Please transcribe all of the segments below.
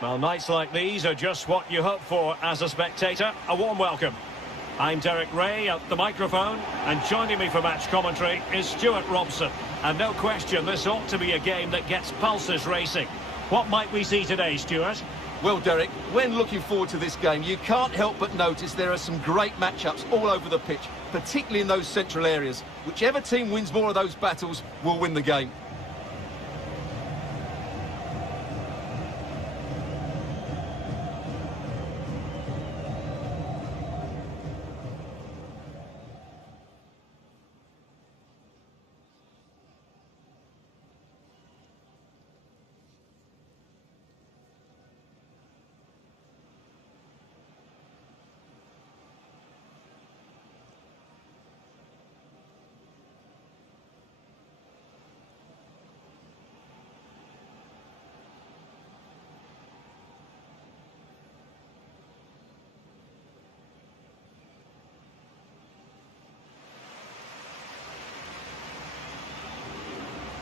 Well, nights like these are just what you hope for as a spectator. A warm welcome. I'm Derek Ray at the microphone, and joining me for match commentary is Stuart Robson. And no question, this ought to be a game that gets pulses racing. What might we see today, Stuart? Well, Derek, when looking forward to this game, you can't help but notice there are some great matchups all over the pitch, particularly in those central areas. Whichever team wins more of those battles will win the game.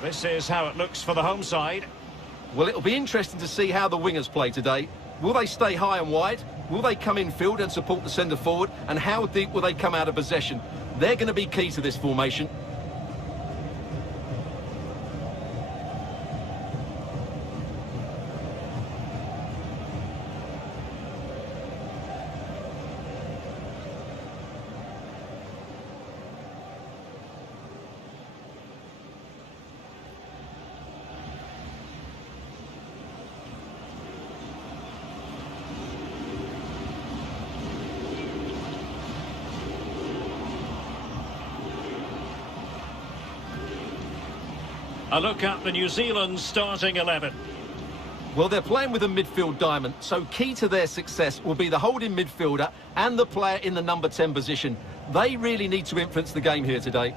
This is how it looks for the home side. Well, it'll be interesting to see how the wingers play today. Will they stay high and wide? Will they come in field and support the centre forward? And how deep will they come out of possession? They're going to be key to this formation. A look at the New Zealand starting 11. Well, they're playing with a midfield diamond, so key to their success will be the holding midfielder and the player in the number 10 position. They really need to influence the game here today.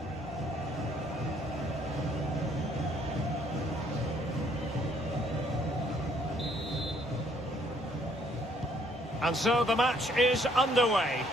And so the match is underway.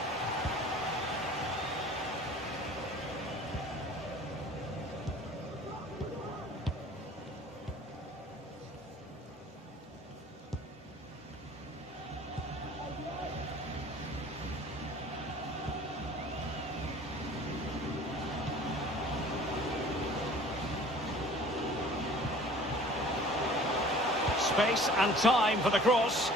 Space and time for the cross.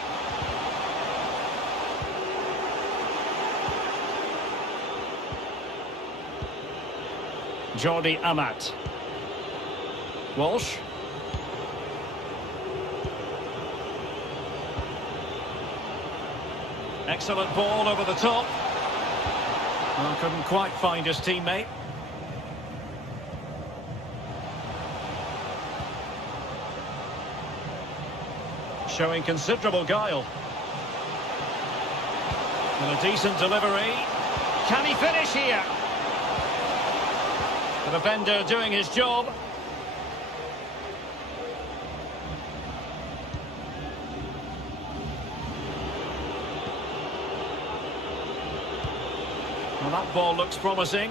Jordi Amat. Walsh. Excellent ball over the top. Well, couldn't quite find his teammate. Showing considerable guile. And a decent delivery. Can he finish here? The defender doing his job. Well, that ball looks promising.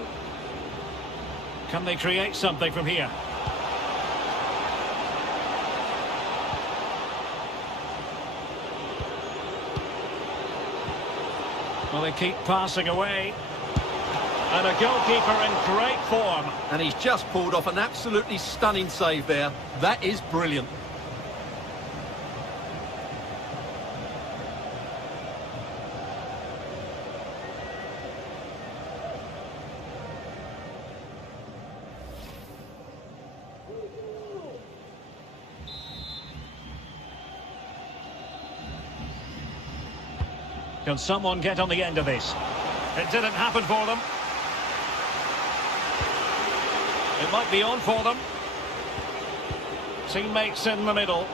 Can they create something from here? Well, they keep passing away. And a goalkeeper in great form. And he's just pulled off an absolutely stunning save there. That is brilliant. Can someone get on the end of this? It didn't happen for them. It might be on for them. Teammates in the middle.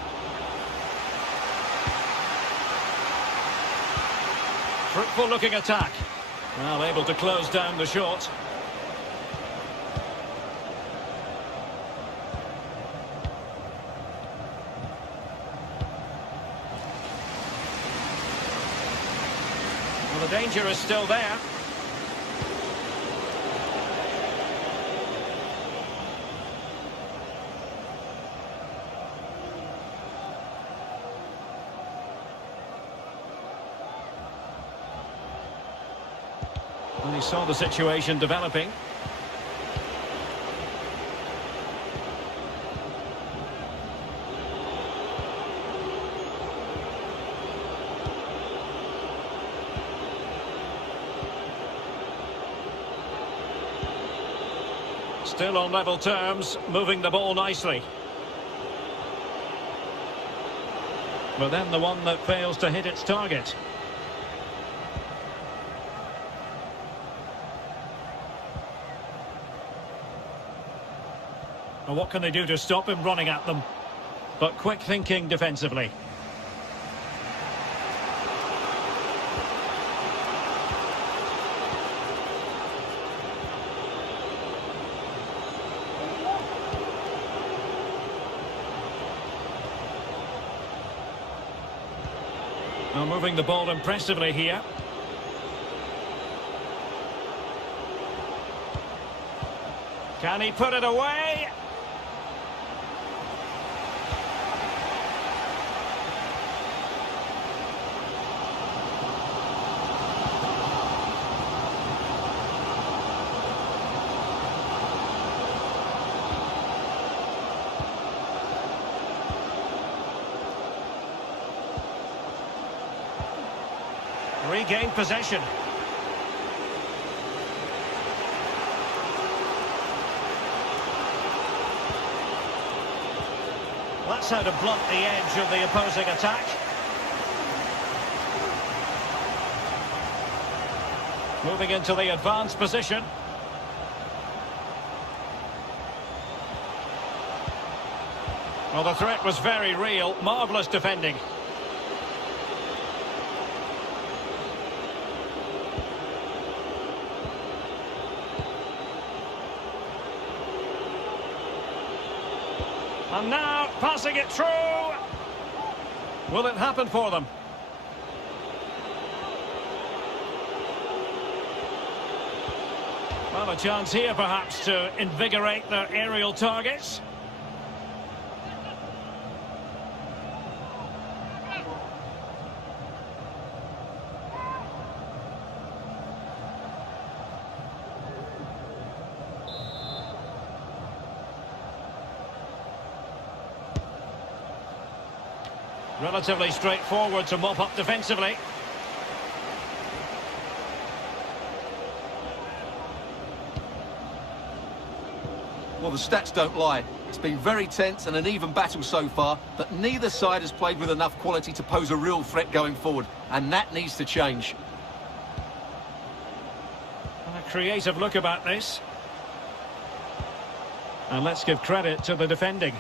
Fruitful looking attack. Well, able to close down the shot. Well, the danger is still there. he saw the situation developing. Still on level terms, moving the ball nicely. But then the one that fails to hit its target. Well, what can they do to stop him running at them? But quick thinking defensively. Now moving the ball impressively here. Can he put it away? Regained possession. That's how to blunt the edge of the opposing attack. Moving into the advanced position. Well, the threat was very real. Marvellous defending. And now, passing it through. Will it happen for them? Well, a chance here, perhaps, to invigorate their aerial targets. Relatively straightforward to mop up defensively. Well, the stats don't lie. It's been very tense and an even battle so far, but neither side has played with enough quality to pose a real threat going forward, and that needs to change. A creative look about this. And let's give credit to the defending.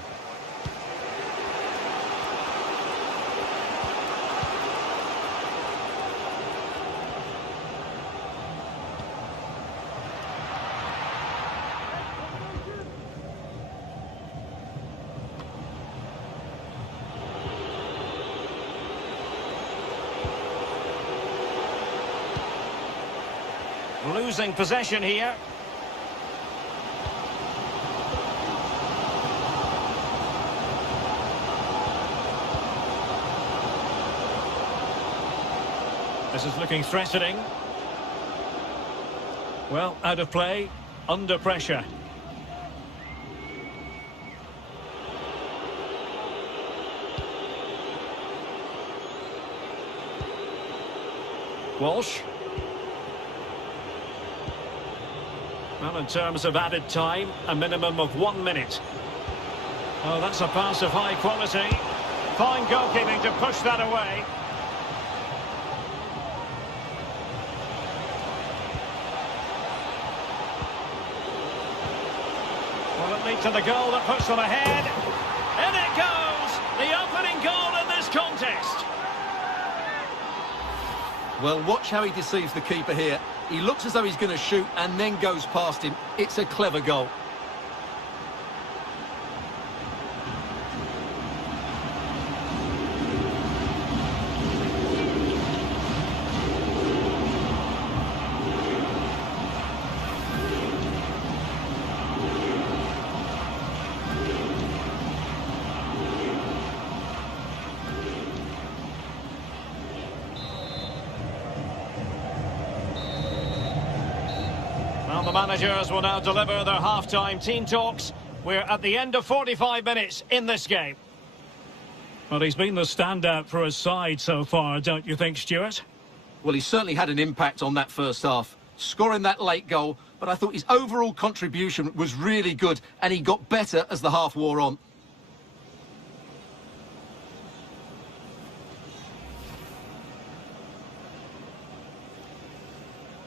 Losing possession here. This is looking threatening. Well, out of play, under pressure. Walsh. Well, in terms of added time, a minimum of 1 minute. Oh, that's a pass of high quality. Fine goalkeeping to push that away. Will it lead to the goal that puts them ahead? In it goes! The opening goal in this contest. Well, watch how he deceives the keeper here. He looks as though he's going to shoot and then goes past him. It's a clever goal. the managers will now deliver their half-time team talks. We're at the end of 45 minutes in this game. Well, he's been the standout for his side so far, don't you think, Stuart? Well, he certainly had an impact on that first half, scoring that late goal, but I thought his overall contribution was really good, and he got better as the half wore on.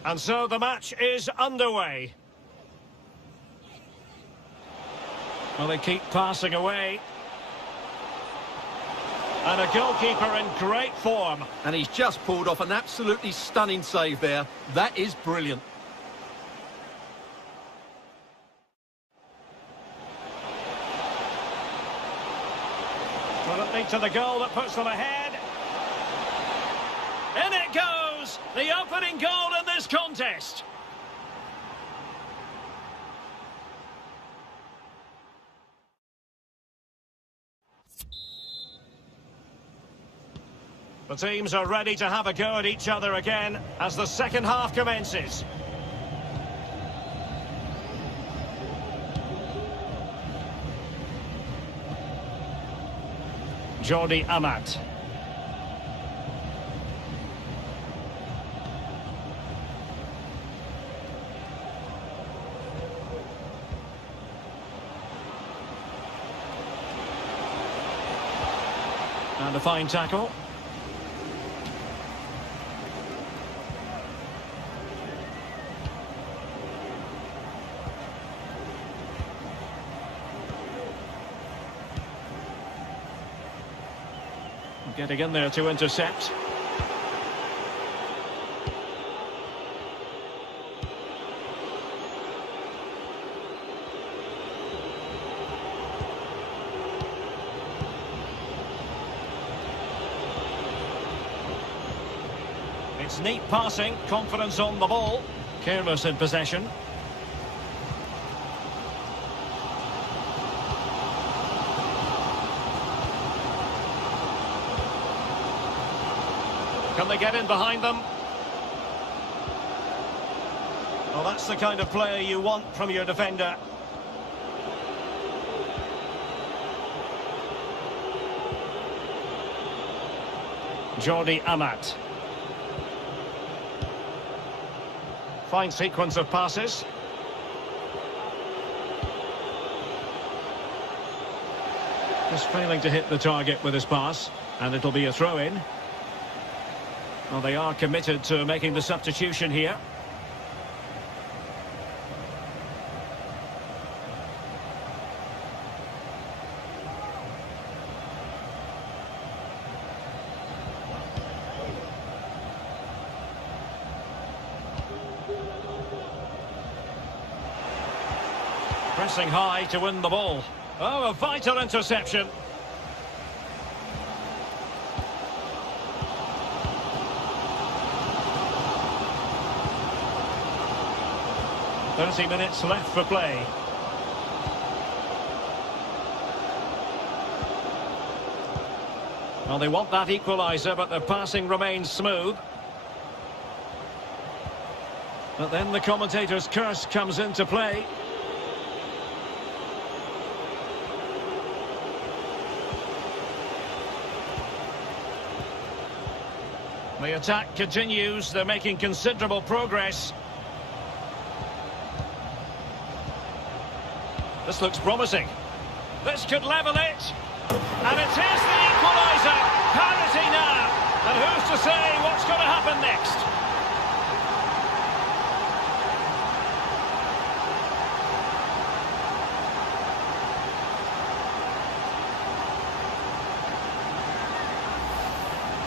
And so the match is underway. Well, they keep passing away. And a goalkeeper in great form. And he's just pulled off an absolutely stunning save there. That is brilliant. Will it lead to the goal that puts them ahead? In it goes! The opening goal in this contest. The teams are ready to have a go at each other again as the second half commences. Jordi Amat. And a fine tackle. Getting in there to intercept. It's neat passing, confidence on the ball, careless in possession. Can they get in behind them? Well, that's the kind of player you want from your defender. Jordi Amat. Fine sequence of passes. Just failing to hit the target with his pass, and it'll be a throw-in. Well, they are committed to making the substitution here. Pressing high to win the ball. Oh, a vital interception. Minutes left for play. Well, they want that equaliser, but their passing remains smooth. But then the commentator's curse comes into play. The attack continues. They're making considerable progress. This looks promising. This could level it. And it is the equaliser. Parity now. And who's to say what's going to happen next?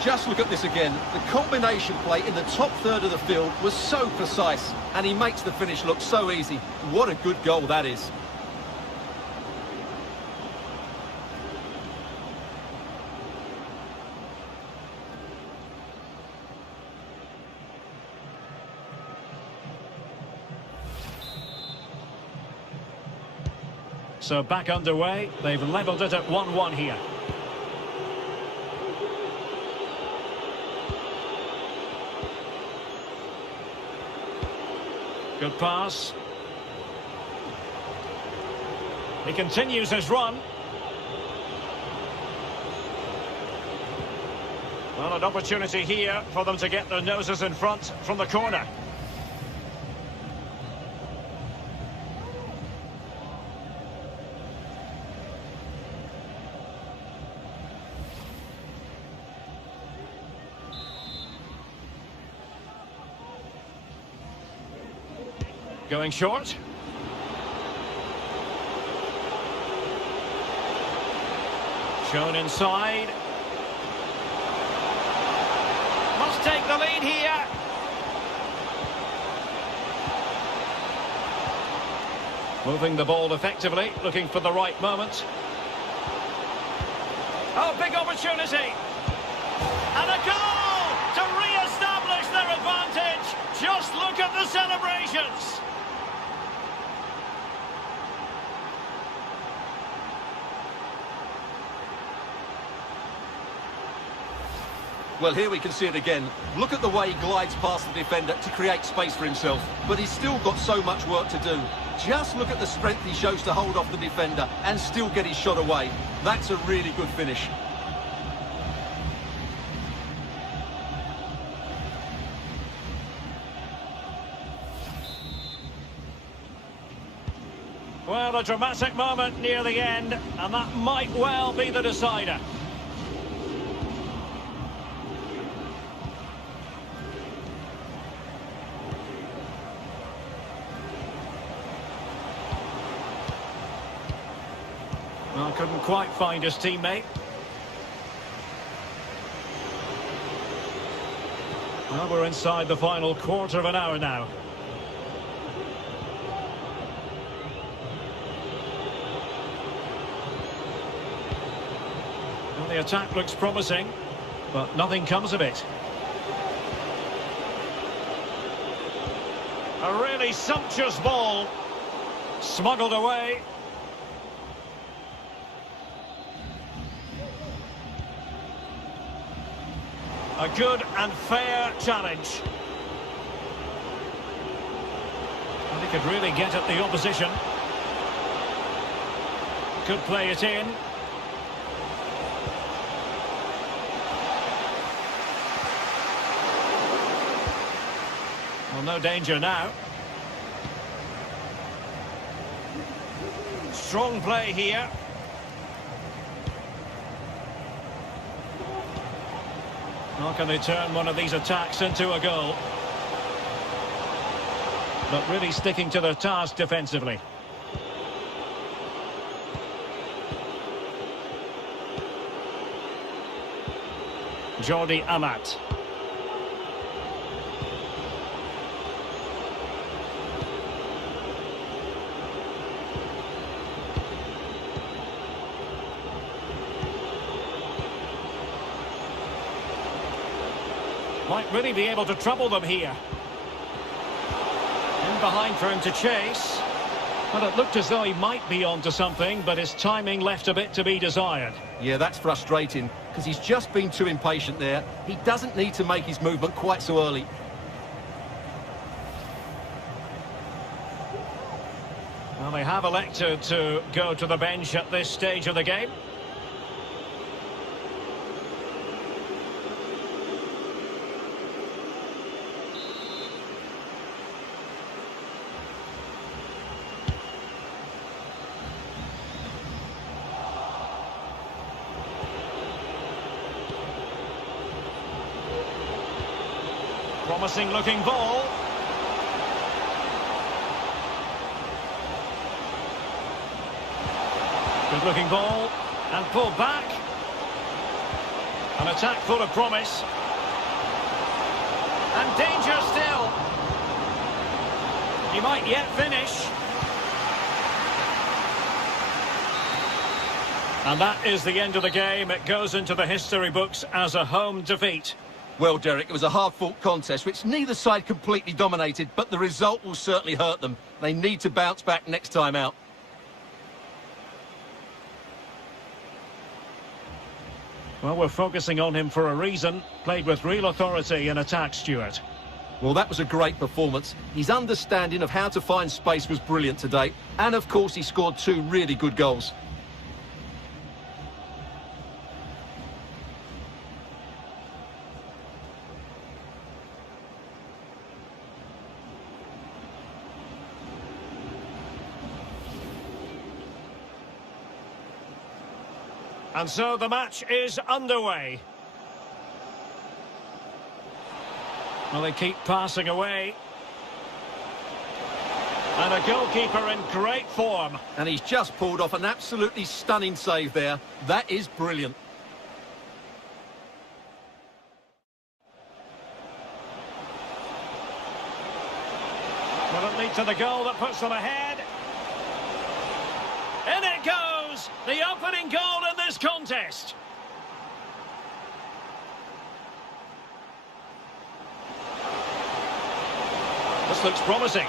Just look at this again. The combination play in the top third of the field was so precise, and he makes the finish look so easy. What a good goal that is. So back underway. They've levelled it at 1-1 here. Good pass. He continues his run. Well, an opportunity here for them to get their noses in front from the corner. Going short. Shown inside. Must take the lead here. Moving the ball effectively, looking for the right moment. Oh, big opportunity. And a goal to re-establish their advantage. Just look at the celebrations. Well, here we can see it again. Look at the way he glides past the defender to create space for himself. But he's still got so much work to do. Just look at the strength he shows to hold off the defender and still get his shot away. That's a really good finish. Well, a dramatic moment near the end, and that might well be the decider. Well, couldn't quite find his teammate. Well, we're inside the final quarter of an hour now. Well, the attack looks promising, but nothing comes of it. A really sumptuous ball. Smuggled away. A good and fair challenge. And he could really get at the opposition. Could play it in. Well, no danger now. Strong play here. How can they turn one of these attacks into a goal? But really sticking to their task defensively. Jordi Amat. Might really be able to trouble them here. In behind for him to chase. Well, it looked as though he might be onto something, but his timing left a bit to be desired. Yeah, that's frustrating, because he's just been too impatient there. He doesn't need to make his movement quite so early. Well, they have elected to go to the bench at this stage of the game. Promising looking ball. Good looking ball. And pulled back. An attack full of promise. And danger still. He might yet finish. And that is the end of the game. It goes into the history books as a home defeat. Well, Derek, it was a hard-fought contest, which neither side completely dominated, but the result will certainly hurt them. They need to bounce back next time out. Well, we're focusing on him for a reason. Played with real authority in attack, Stuart. Well, that was a great performance. His understanding of how to find space was brilliant today. And, of course, he scored 2 really good goals. And so the match is underway. Well, they keep passing away. And a goalkeeper in great form. And he's just pulled off an absolutely stunning save there. That is brilliant. Will it lead to the goal that puts them ahead? In it goes! The opening goal in this contest. This looks promising.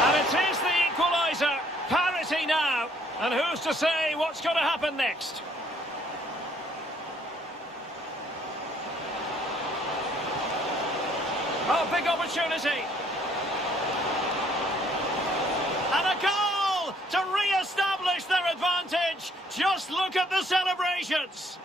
And it is the equaliser. Parity now. And who's to say what's going to happen next? Oh, big opportunity. And a goal to re-establish their advantage. Just look at the celebrations.